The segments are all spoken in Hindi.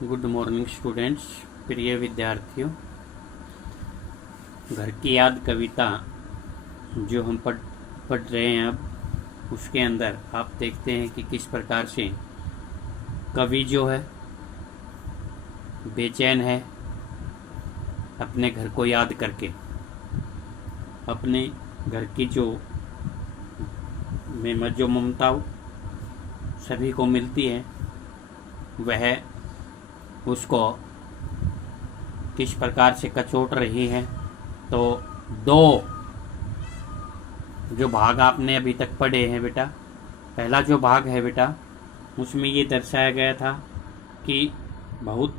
गुड मॉर्निंग स्टूडेंट्स, प्रिय विद्यार्थियों। घर की याद कविता जो हम पढ़ रहे हैं अब, उसके अंदर आप देखते हैं कि किस प्रकार से कवि जो है बेचैन है अपने घर को याद करके। अपने घर की जो ममता सभी को मिलती है, वह उसको किस प्रकार से कचोट रही है। तो दो जो भाग आपने अभी तक पढ़े हैं बेटा, पहला जो भाग है बेटा, उसमें ये दर्शाया गया था कि बहुत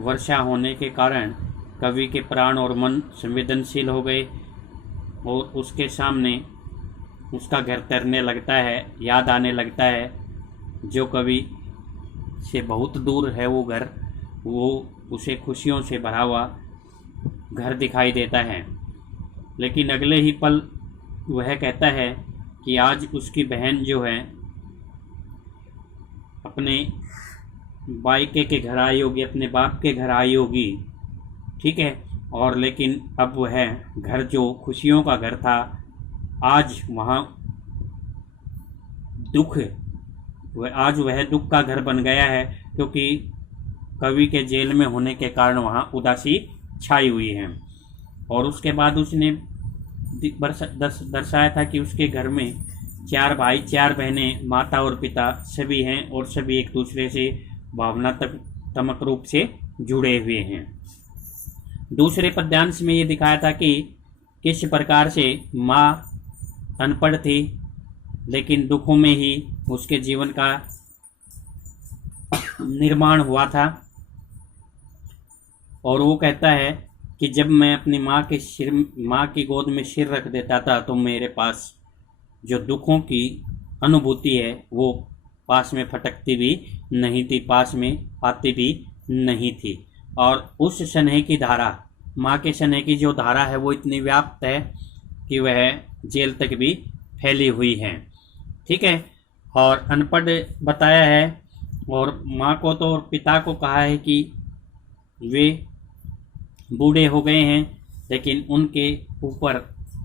वर्षा होने के कारण कवि के प्राण और मन संवेदनशील हो गए और उसके सामने उसका घर तैरने लगता है, याद आने लगता है। जो कवि से बहुत दूर है वो घर, वो उसे खुशियों से भरा हुआ घर दिखाई देता है। लेकिन अगले ही पल वह कहता है कि आज उसकी बहन जो है अपने बायके के घर आई होगी, अपने बाप के घर आई होगी, ठीक है। और लेकिन अब वह घर जो खुशियों का घर था, आज वहाँ आज वह दुख का घर बन गया है, क्योंकि कवि के जेल में होने के कारण वहाँ उदासी छाई हुई है। और उसके बाद उसने दर्शाया था कि उसके घर में 4 भाई 4 बहनें, माता और पिता सभी हैं और सभी एक दूसरे से भावनात्मक रूप से जुड़े हुए हैं। दूसरे पद्यांश में ये दिखाया था कि किस प्रकार से माँ अनपढ़ थी, लेकिन दुखों में ही उसके जीवन का निर्माण हुआ था। और वो कहता है कि जब मैं अपनी माँ की गोद में सिर रख देता था तो मेरे पास जो दुखों की अनुभूति है वो पास में फटकती भी नहीं थी, पास में आती भी नहीं थी। और उस स्नेह की धारा, माँ के स्नेह की जो धारा है वो इतनी व्याप्त है कि वह जेल तक भी फैली हुई है, ठीक है। और अनपढ़ बताया है, और माँ को तो और पिता को कहा है कि वे बूढ़े हो गए हैं, लेकिन उनके ऊपर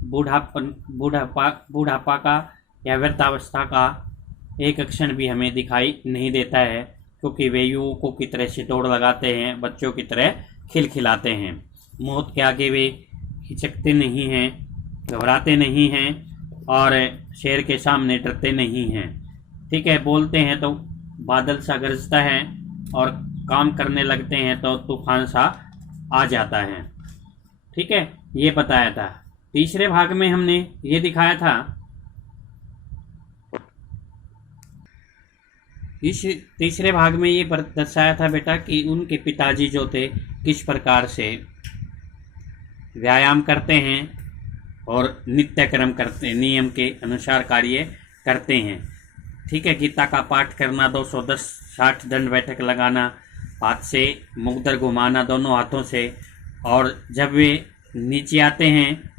बूढ़ापा का या वृद्धावस्था का एक क्षण भी हमें दिखाई नहीं देता है, क्योंकि वे युवकों की तरह से दौड़ लगाते हैं, बच्चों की तरह खिलखिलाते हैं। मौत के आगे वे हिचकते नहीं हैं, घबराते नहीं हैं और शेर के सामने डरते नहीं हैं, ठीक है। बोलते हैं तो बादल सा गरजता है और काम करने लगते हैं तो तूफान सा आ जाता है, ठीक है। ये बताया था। तीसरे भाग में हमने ये दिखाया था, इस तीसरे भाग में ये दर्शाया था बेटा कि उनके पिताजी जो थे किस प्रकार से व्यायाम करते हैं और नित्य कर्म करते, नियम के अनुसार कार्य करते हैं, ठीक है। गीता का पाठ करना, 210 60 दंड बैठक लगाना, हाथ से मुग्दर घुमाना दोनों हाथों से। और जब वे नीचे आते हैं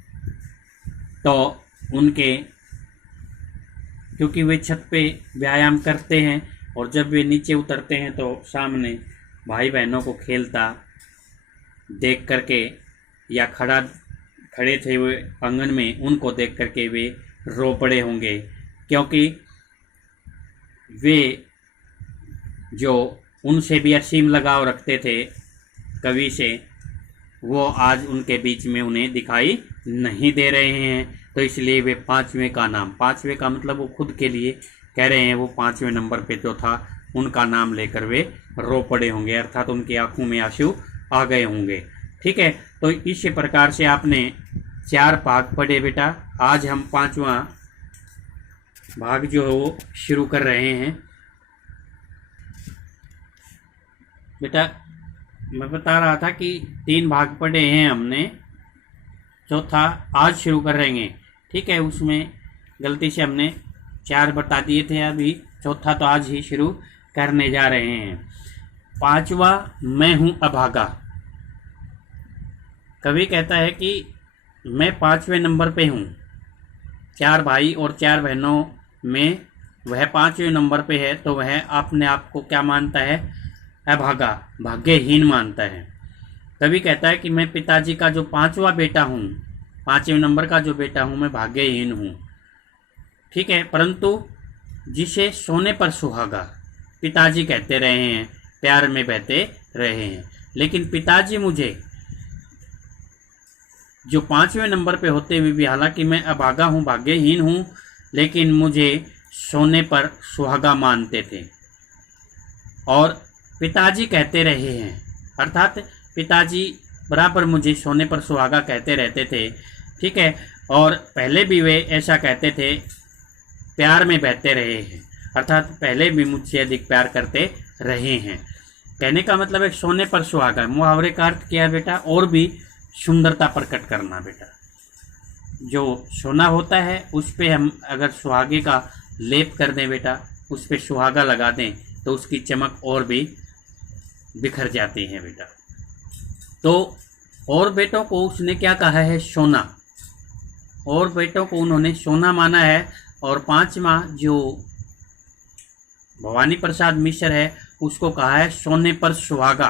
तो उनके, क्योंकि वे छत पे व्यायाम करते हैं, और जब वे नीचे उतरते हैं तो सामने भाई बहनों को खेलता देख करके, या खड़े थे वे आंगन में, उनको देख करके वे रो पड़े होंगे, क्योंकि वे जो उनसे भी असीम लगाव रखते थे कवि से, वो आज उनके बीच में उन्हें दिखाई नहीं दे रहे हैं। तो इसलिए वे पाँचवें का मतलब वो खुद के लिए कह रहे हैं, वो 5वें नंबर पे जो था उनका नाम लेकर वे रो पड़े होंगे, अर्थात उनकी आंखों में आंसू आ गए होंगे, ठीक है। तो इस प्रकार से आपने 4 भाग पढ़े बेटा। आज हम 5वां भाग जो है वो शुरू कर रहे हैं बेटा। मैं बता रहा था कि 3 भाग पढ़े हैं हमने, चौथा आज शुरू कर रहे हैं, ठीक है। उसमें गलती से हमने 4 बता दिए थे, अभी चौथा तो आज ही शुरू करने जा रहे हैं। 5वां, मैं हूँ अभागा। कवि कहता है कि मैं 5वें नंबर पे हूँ, 4 भाई और 4 बहनों में वह 5वें नंबर पे है, तो वह अपने आप को क्या मानता है अभागा, भाग्यहीन मानता है। तभी कहता है कि मैं पिताजी का जो 5वां बेटा हूँ, 5वें नंबर का जो बेटा हूँ, मैं भाग्यहीन हूँ। ठीक है, परंतु जिसे सोने पर सुहागा पिताजी कहते रहे हैं, प्यार में बहते रहे हैं, लेकिन पिताजी मुझे जो 5वें नंबर पे होते हुए भी, हालांकि मैं अभागा हूँ, भाग्यहीन हूँ, लेकिन मुझे सोने पर सुहागा मानते थे और पिताजी कहते रहे हैं, अर्थात पिताजी बराबर मुझे सोने पर सुहागा कहते रहते थे। ठीक है, और पहले भी वे ऐसा कहते थे, प्यार में बहते रहे हैं, अर्थात पहले भी मुझसे अधिक प्यार करते रहे हैं। कहने का मतलब है सोने पर सुहागा। मुहावरे का अर्थ क्या है बेटा? और भी सुंदरता प्रकट करना बेटा। जो सोना होता है उस पे हम अगर सुहागे का लेप कर दें बेटा, उस पे सुहागा लगा दें तो उसकी चमक और भी बिखर जाती है बेटा। तो और बेटों को उसने क्या कहा है? सोना। और बेटों को उन्होंने सोना माना है। और 5वां जो भवानी प्रसाद मिश्र है उसको कहा है सोने पर सुहागा,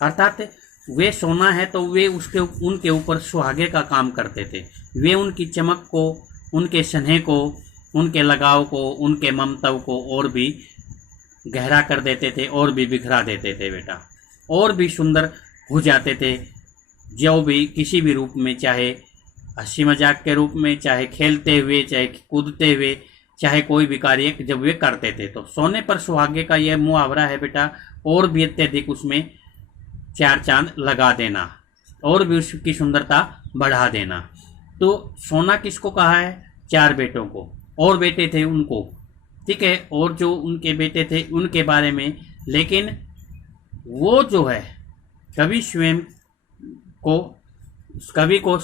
अर्थात वे सोना है तो वे उनके ऊपर सुहागे का काम करते थे। वे उनकी चमक को, उनके स्नेह को, उनके लगाव को, उनके ममत्व को और भी गहरा कर देते थे और भी बिखरा देते थे बेटा, और भी सुंदर हो जाते थे। जो भी किसी भी रूप में, चाहे हंसी मजाक के रूप में, चाहे खेलते हुए, चाहे कूदते हुए, चाहे कोई भी कार्य जब वे करते थे, तो सोने पर सुहागे का यह मुहावरा है बेटा। और भी अत्यधिक उसमें 4 चांद लगा देना और भी उसकी सुंदरता बढ़ा देना। तो सोना किसको कहा है? 4 बेटों को, और बेटे थे उनको। ठीक है, और जो उनके बेटे थे उनके बारे में, लेकिन वो जो है कवि स्वयं को, कवि को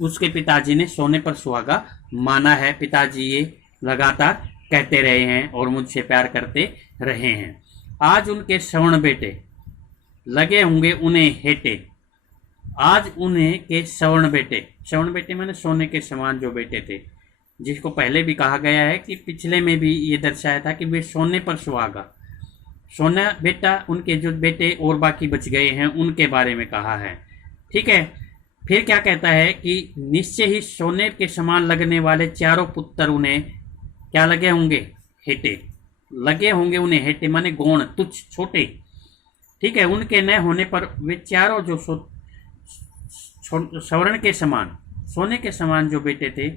उसके पिताजी ने सोने पर सुहागा माना है। पिताजी ये लगातार कहते रहे हैं और मुझसे प्यार करते रहे हैं। आज उनके श्रवण बेटे लगे होंगे उन्हें हेटे। आज उन्हें के श्रवण बेटे माने सोने के समान जो बेटे थे, जिसको पहले भी कहा गया है कि पिछले में भी ये दर्शाया था कि वे सोने पर सुहागा, सोना बेटा, उनके जो बेटे और बाकी बच गए हैं उनके बारे में कहा है। ठीक है, फिर क्या कहता है कि निश्चय ही सोने के समान लगने वाले 4 पुत्र उन्हें क्या लगे होंगे? हेटे। लगे होंगे उन्हें हेटे माने गौण, तुच्छ, छोटे। ठीक है, उनके न होने पर वे 4 जो स्वर्ण के समान, सोने के समान जो बेटे थे,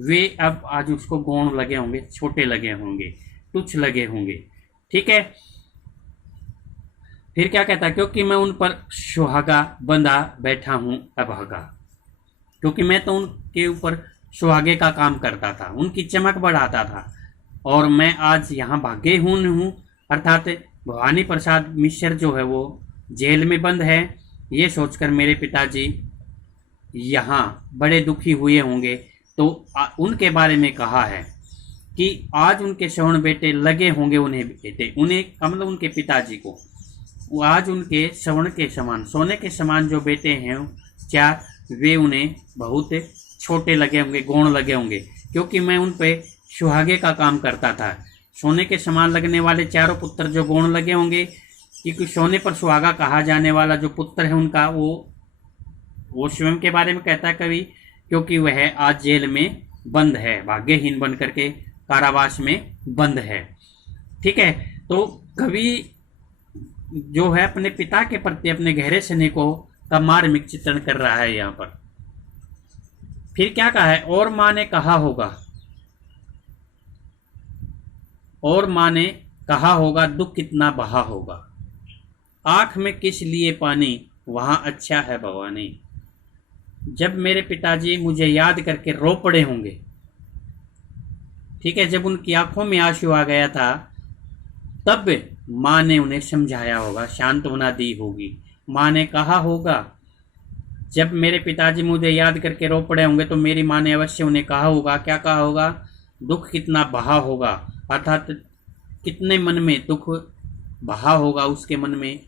वे अब आज उसको गौण लगे होंगे, छोटे लगे होंगे, तुच्छ लगे होंगे। ठीक है, फिर क्या कहता है? क्योंकि मैं उन पर सुहागा बंधा बैठा हूं अभागा। क्योंकि मैं तो उनके ऊपर सुहागे का काम करता था, उनकी चमक बढ़ाता था, और मैं आज यहाँ भाग्यहीन हूँ, अर्थात भवानी प्रसाद मिश्र जो है वो जेल में बंद है। ये सोचकर मेरे पिताजी यहाँ बड़े दुखी हुए होंगे। तो उनके बारे में कहा है कि आज उनके श्रवण बेटे लगे होंगे उन्हें बेटे, उन्हें मतलब उनके पिताजी को, वो आज उनके श्रवण के समान, सोने के समान जो बेटे हैं 4, वे उन्हें बहुत छोटे लगे होंगे, गौण लगे होंगे, क्योंकि मैं उन पे सुहागे का काम करता था। सोने के समान लगने वाले 4 पुत्र जो गौण लगे होंगे, क्योंकि सोने पर सुहागा कहा जाने वाला जो पुत्र है उनका, वो स्वयं के बारे में कहता है कवि, क्योंकि वह आज जेल में बंद है, भाग्यहीन बन करके कारावास में बंद है। ठीक है, तो कवि जो है अपने पिता के प्रति अपने गहरे स्नेह को का मार्मिक चित्रण कर रहा है यहाँ पर। फिर क्या कहा है? और माँ ने कहा होगा, और माँ ने कहा होगा दुख कितना बहा होगा, आंख में किस लिए पानी, वहां अच्छा है भवानी। जब मेरे पिताजी मुझे याद करके रो पड़े होंगे, ठीक है, जब उनकी आंखों में आंसू आ गया था, तब माँ ने उन्हें समझाया होगा, सांत्वना दी होगी। माँ ने कहा होगा, जब मेरे पिताजी मुझे याद करके रो पड़े होंगे तो मेरी माँ ने अवश्य उन्हें कहा होगा, क्या कहा होगा? दुख कितना बहा होगा, अर्थात कितने मन में दुख बहा होगा, उसके मन में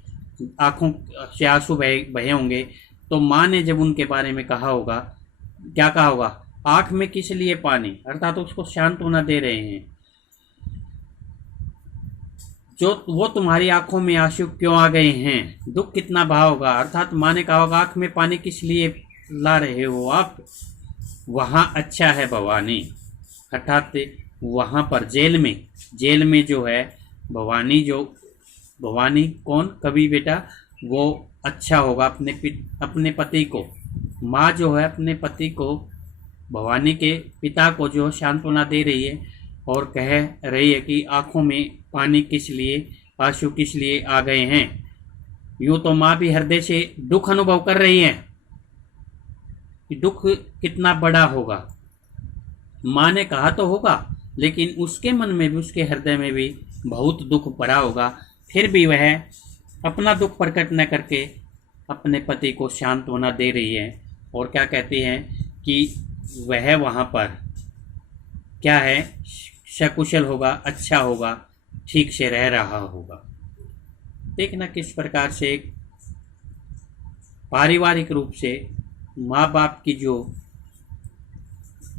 आंखों से आंसू बहे होंगे। तो माँ ने जब उनके बारे में कहा होगा, क्या कहा होगा? आंख में किस लिए पानी, अर्थात उसको सांत्वना दे रहे हैं। जो वो तुम्हारी आंखों में आंसू क्यों आ गए हैं, दुख कितना बहा होगा। अर्थात माँ ने कहा होगा आंख में पानी किस लिए ला रहे हो आप, वहाँ अच्छा है भवानी। अर्थात वहाँ पर जेल में जो है भवानी, जो भवानी कौन, कवि बेटा, वो अच्छा होगा अपने पति को। माँ जो है अपने पति को, भवानी के पिता को जो सांत्वना दे रही है और कह रही है कि आंखों में पानी किस लिए, आंसू किस लिए आ गए हैं। यूं तो माँ भी हृदय से दुख अनुभव कर रही है कि दुख कितना बड़ा होगा। माँ ने कहा तो होगा, लेकिन उसके मन में भी, उसके हृदय में भी बहुत दुख पड़ा होगा। फिर भी वह अपना दुख प्रकट न करके अपने पति को सांत्वना दे रही है और क्या कहती हैं कि वह वहाँ पर क्या है, सकुशल होगा, अच्छा होगा, ठीक से रह रहा होगा। देखना किस प्रकार से पारिवारिक रूप से माँ बाप की जो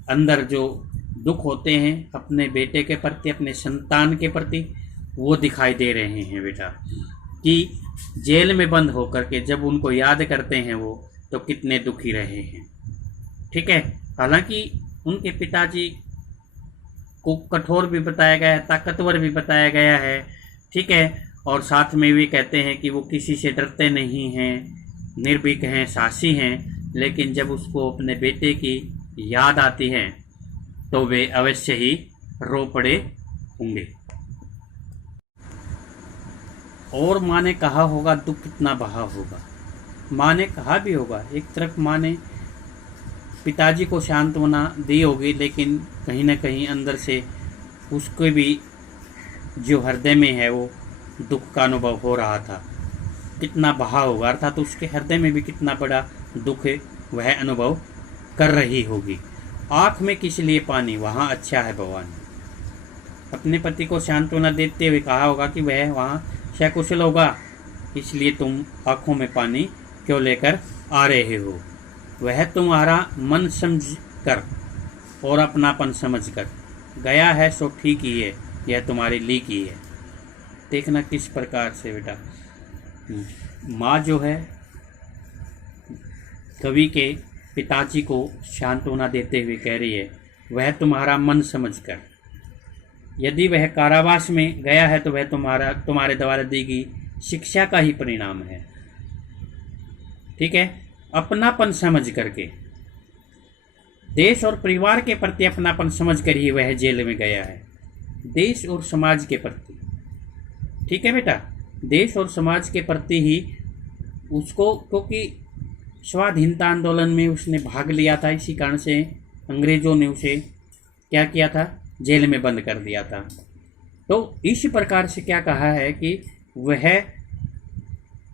अंदर जो दुख होते हैं अपने बेटे के प्रति, अपने संतान के प्रति, वो दिखाई दे रहे हैं बेटा। कि जेल में बंद होकर के जब उनको याद करते हैं वो, तो कितने दुखी रहे हैं। ठीक है, हालांकि उनके पिताजी को कठोर भी बताया गया है, ताकतवर भी बताया गया है। ठीक है, और साथ में भी कहते हैं कि वो किसी से डरते नहीं हैं, निर्भीक हैं, साहसी हैं। लेकिन जब उसको अपने बेटे की याद आती है तो वे अवश्य ही रो पड़े होंगे। और माँ ने कहा होगा दुख कितना बहा होगा। माँ ने कहा भी होगा, एक तरफ माँ ने पिताजी को सांत्वना दी होगी, लेकिन कहीं ना कहीं अंदर से उसके भी जो हृदय में है वो दुख का अनुभव हो रहा था। कितना बहा होगा, अर्थात तो उसके हृदय में भी कितना बड़ा दुख है वह अनुभव कर रही होगी। आँख में किस लिए पानी, वहाँ अच्छा है भवानी। अपने पति को सांत्वना देते हुए कहा होगा कि वह वहाँ सकुशल होगा, इसलिए तुम आँखों में पानी क्यों लेकर आ रहे हो। वह तुम्हारा मन समझ कर और अपनापन समझ कर गया है, सो ठीक ही है, यह तुम्हारी लीक ही है। देखना किस प्रकार से बेटा माँ जो है कवि के पिताजी को सांत्वना देते हुए कह रही है, वह तुम्हारा मन समझकर, यदि वह कारावास में गया है तो वह तुम्हारे द्वारा दी गई शिक्षा का ही परिणाम है। ठीक है, अपनापन समझ करके, देश और परिवार के प्रति अपनापन समझ कर ही वह जेल में गया है, देश और समाज के प्रति। ठीक है बेटा, देश और समाज के प्रति ही उसको, क्योंकि स्वाधीनता आंदोलन में उसने भाग लिया था, इसी कारण से अंग्रेजों ने उसे क्या किया था, जेल में बंद कर दिया था। तो इस प्रकार से क्या कहा है कि वह,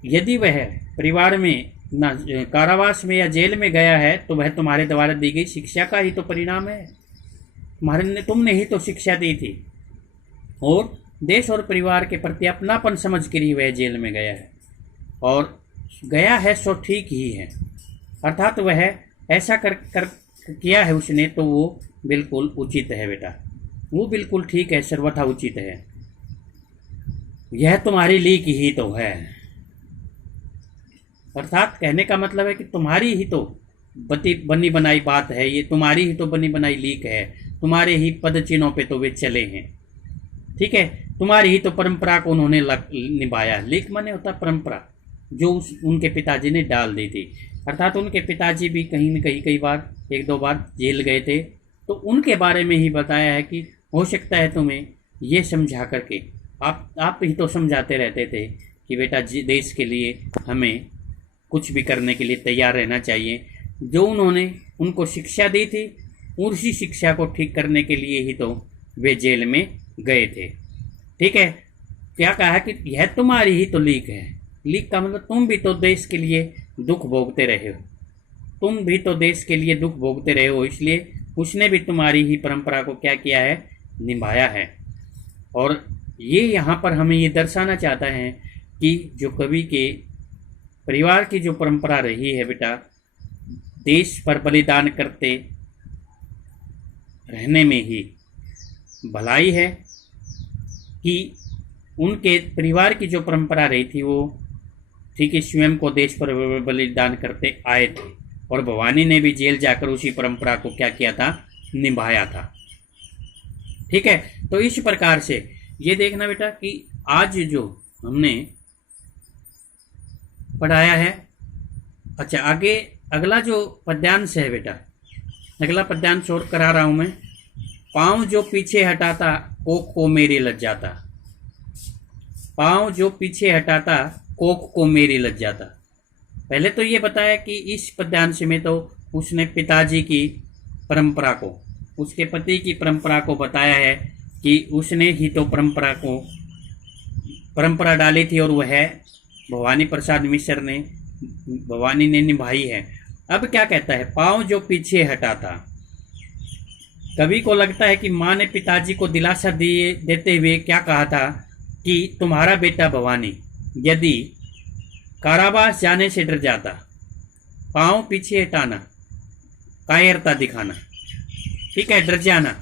यदि वह परिवार में ना कारावास में या जेल में गया है तो वह तुम्हारे द्वारा दी गई शिक्षा का ही तो परिणाम है। तुमने ही तो शिक्षा दी थी, और देश और परिवार के प्रति अपनापन समझ कर ही वह जेल में गया है, और गया है सो ठीक ही है। अर्थात वह ऐसा कर किया है उसने तो वो बिल्कुल उचित है बेटा, वो बिल्कुल ठीक है, सर्वथा उचित है। यह तुम्हारी लीक ही तो है। अर्थात कहने का मतलब है कि तुम्हारी ही तो बनी बनाई बात है, ये तुम्हारी ही तो बनी बनाई लीक है, तुम्हारे ही पद चिन्हों पे तो वे चले हैं। ठीक है, तुम्हारी ही तो परंपरा को उन्होंने निभाया। लीक माने होता परंपरा जो उनके पिताजी ने डाल दी थी। अर्थात उनके पिताजी भी कहीं न कहीं कई बार, एक दो बार जेल गए थे, तो उनके बारे में ही बताया है कि हो सकता है तुम्हें ये समझा करके, आप ही तो समझाते रहते थे कि बेटा देश के लिए हमें कुछ भी करने के लिए तैयार रहना चाहिए। जो उन्होंने उनको शिक्षा दी थी, उसी शिक्षा को ठीक करने के लिए ही तो वे जेल में गए थे। ठीक है, क्या कहा कि यह तुम्हारी ही तो लीक है। लीक का मतलब तुम भी तो देश के लिए दुख भोगते रहे हो, तुम भी तो देश के लिए दुख भोगते रहे हो, इसलिए उसने भी तुम्हारी ही परंपरा को क्या किया है, निभाया है। और ये यहाँ पर हमें ये दर्शाना चाहता है कि जो कवि के परिवार की जो परंपरा रही है बेटा, देश पर बलिदान करते रहने में ही भलाई है कि उनके परिवार की जो परंपरा रही थी वो थी कि स्वयं को देश पर बलिदान करते आए थे, और भवानी ने भी जेल जाकर उसी परंपरा को क्या किया था, निभाया था। ठीक है, तो इस प्रकार से ये देखना बेटा कि आज जो हमने पढ़ाया है। अच्छा, आगे अगला जो पद्यांश है बेटा, अगला पद्यांश और करा रहा हूं मैं। पांव जो पीछे हटाता कोक को मेरी लज जाता। पांव जो पीछे हटाता कोक को मेरी लज जाता। पहले तो ये बताया कि इस पद्यांश में तो उसने पिताजी की परंपरा को, उसके पति की परंपरा को बताया है कि उसने ही तो परंपरा डाली थी, और वह भवानी प्रसाद मिश्र ने, भवानी ने निभाई है। अब क्या कहता है, पांव जो पीछे हटाता। कवि को लगता है कि माँ ने पिताजी को दिलासा देते हुए क्या कहा था कि तुम्हारा बेटा भवानी यदि कारावास जाने से डर जाता, पांव पीछे हटाना, कायरता दिखाना, ठीक है, डर जाना,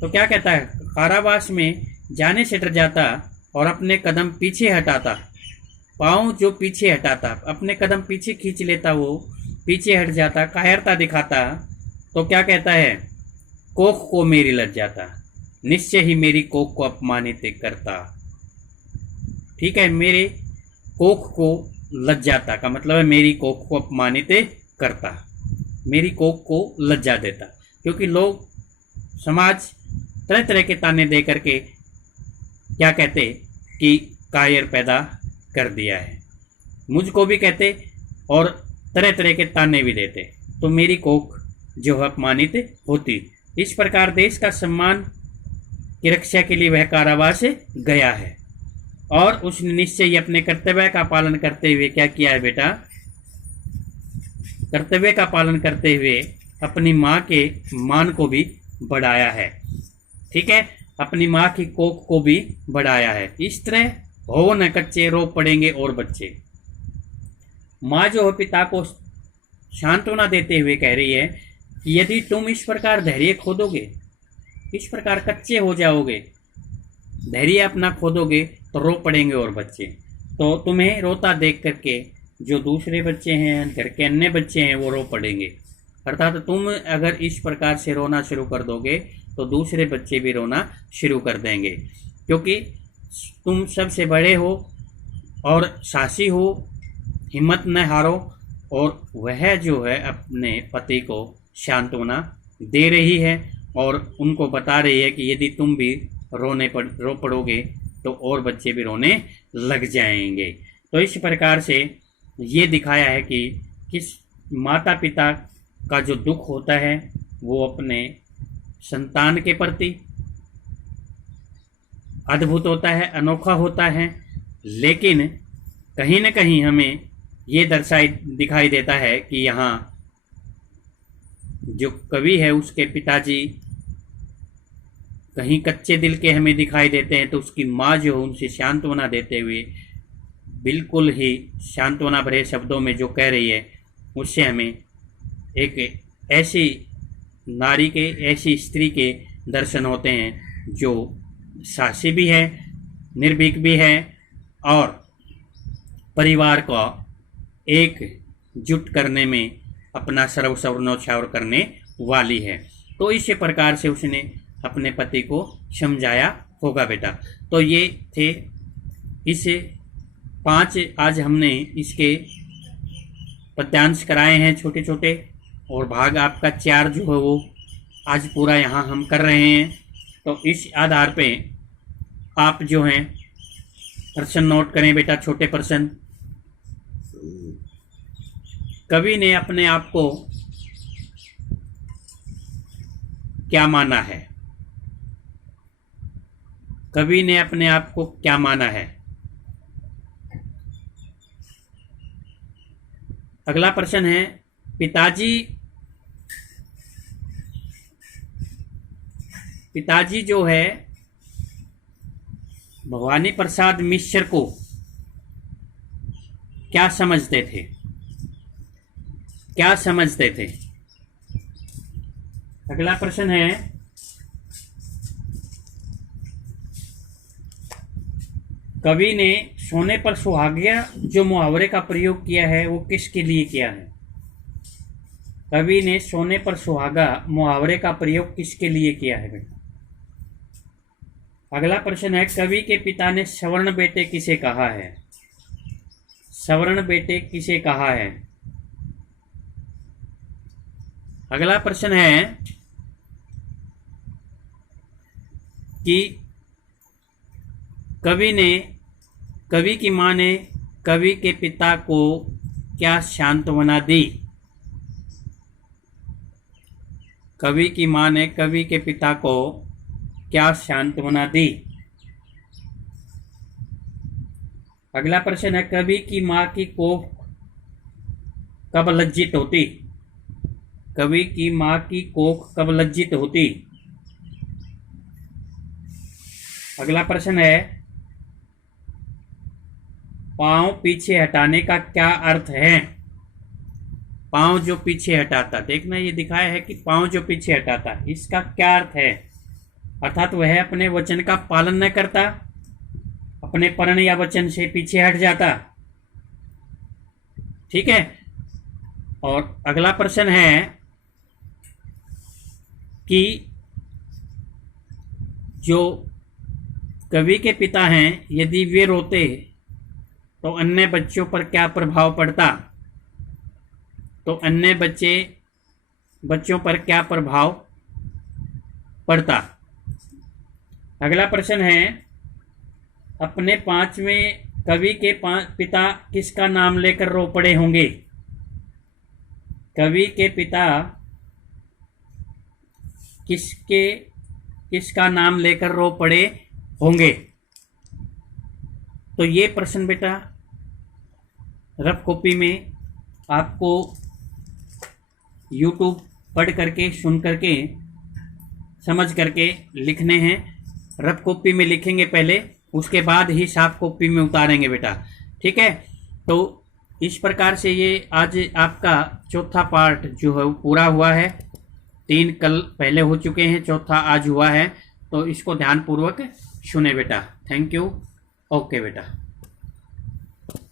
तो क्या कहता है, कारावास में जाने से डर जाता और अपने कदम पीछे हटाता। पांव जो पीछे हटाता, अपने कदम पीछे खींच लेता, वो पीछे हट जाता, कायरता दिखाता, तो क्या कहता है, कोख को मेरी लज जाता, निश्चय ही मेरी कोख को अपमानित करता। ठीक है, मेरे कोख को लज जाता का मतलब है मेरी कोख को अपमानित करता, मेरी कोख को लज्जा देता। क्योंकि लोग, समाज तरह तरह के ताने दे करके क्या कहते कि कायर पैदा कर दिया है, मुझको भी कहते और तरह तरह के ताने भी देते, तो मेरी कोख जो है अपमानित होती। इस प्रकार देश का सम्मान की रक्षा के लिए वह कारावास गया है, और उसने निश्चय ही अपने कर्तव्य का पालन करते हुए क्या किया है बेटा, कर्तव्य का पालन करते हुए अपनी माँ के मान को भी बढ़ाया है। ठीक है, अपनी माँ की कोख को भी बढ़ाया है। इस तरह हो न कच्चे रो पड़ेंगे और बच्चे। माँ जो है पिता को सांत्वना देते हुए कह रही है कि यदि तुम इस प्रकार धैर्य खोदोगे, इस प्रकार कच्चे हो जाओगे, धैर्य अपना खोदोगे, तो रो पड़ेंगे और बच्चे। तो तुम्हें रोता देख करके जो दूसरे बच्चे हैं, घर के अन्य बच्चे हैं, वो रो पड़ेंगे। अर्थात तुम अगर इस प्रकार से रोना शुरू कर दोगे तो दूसरे बच्चे भी रोना शुरू कर देंगे, क्योंकि तुम सबसे बड़े हो और साहसी हो, हिम्मत न हारो। और वह जो है अपने पति को सांत्वना दे रही है और उनको बता रही है कि यदि तुम भी रो पड़ोगे तो और बच्चे भी रोने लग जाएंगे। तो इस प्रकार से ये दिखाया है कि किस माता पिता का जो दुख होता है वो अपने संतान के प्रति अद्भुत होता है, अनोखा होता है, लेकिन कहीं न कहीं हमें ये दिखाई देता है कि यहाँ जो कवि है उसके पिताजी कहीं कच्चे दिल के हमें दिखाई देते हैं, तो उसकी माँ जो उनसे सांत्वना देते हुए बिल्कुल ही सांत्वना भरे शब्दों में जो कह रही है, उससे हमें एक ऐसी नारी के, ऐसी स्त्री के दर्शन होते हैं जो साहसी भी है, निर्भीक भी है और परिवार का एक जुट करने में अपना सर्वस्व न्यौछावर करने वाली है। तो इसी प्रकार से उसने अपने पति को समझाया होगा बेटा। तो ये थे इस 5 आज हमने इसके पद्यांश कराए हैं छोटे छोटे, और भाग आपका 4 जो है वो आज पूरा यहाँ हम कर रहे हैं। तो इस आधार पे आप जो हैं प्रश्न नोट करें बेटा, छोटे प्रश्न। कवि ने अपने आप को क्या माना है? कवि ने अपने आप को क्या माना है? अगला प्रश्न है, पिताजी जो है भवानी प्रसाद मिश्र को क्या समझते थे? क्या समझते थे? अगला प्रश्न है, कवि ने सोने पर सुहागिया जो मुहावरे का प्रयोग किया है वो किसके लिए किया है? कवि ने सोने पर सुहागा मुहावरे का प्रयोग किसके लिए किया है बेटा? अगला प्रश्न है, कवि के पिता ने सवर्ण बेटे किसे कहा है? सवर्ण बेटे किसे कहा है? अगला प्रश्न है कि कवि की मां ने कवि के पिता को क्या सांत्वना दी? कवि की मां ने कवि के पिता को क्या सांत्वना दी? अगला प्रश्न है, कवि की मां की कोख कब लज्जित होती? कवि की मां की कोख कब लज्जित होती? अगला प्रश्न है, पांव पीछे हटाने का क्या अर्थ है? पांव जो पीछे हटाता, देखना ये दिखाया है कि पांव जो पीछे हटाता, इसका क्या अर्थ है? अर्थात वह अपने वचन का पालन न करता, अपने प्रण या वचन से पीछे हट जाता। ठीक है। और अगला प्रश्न है कि जो कवि के पिता हैं यदि वे रोते तो अन्य बच्चों पर क्या प्रभाव पड़ता? तो अन्य बच्चों पर क्या प्रभाव पड़ता? अगला प्रश्न है, अपने पांचवें कवि के पिता किसका नाम लेकर रो पड़े होंगे? कवि के पिता किसका नाम लेकर रो पड़े होंगे? तो ये प्रश्न बेटा रफ कॉपी में आपको YouTube पढ़ करके, सुन करके, समझ करके लिखने हैं। रफ कॉपी में लिखेंगे पहले, उसके बाद ही साफ कॉपी में उतारेंगे बेटा। ठीक है। तो इस प्रकार से ये आज आपका चौथा पार्ट जो है वो पूरा हुआ है। 3 कल पहले हो चुके हैं, चौथा आज हुआ है। तो इसको ध्यानपूर्वक सुने बेटा। Thank you. ओके बेटा।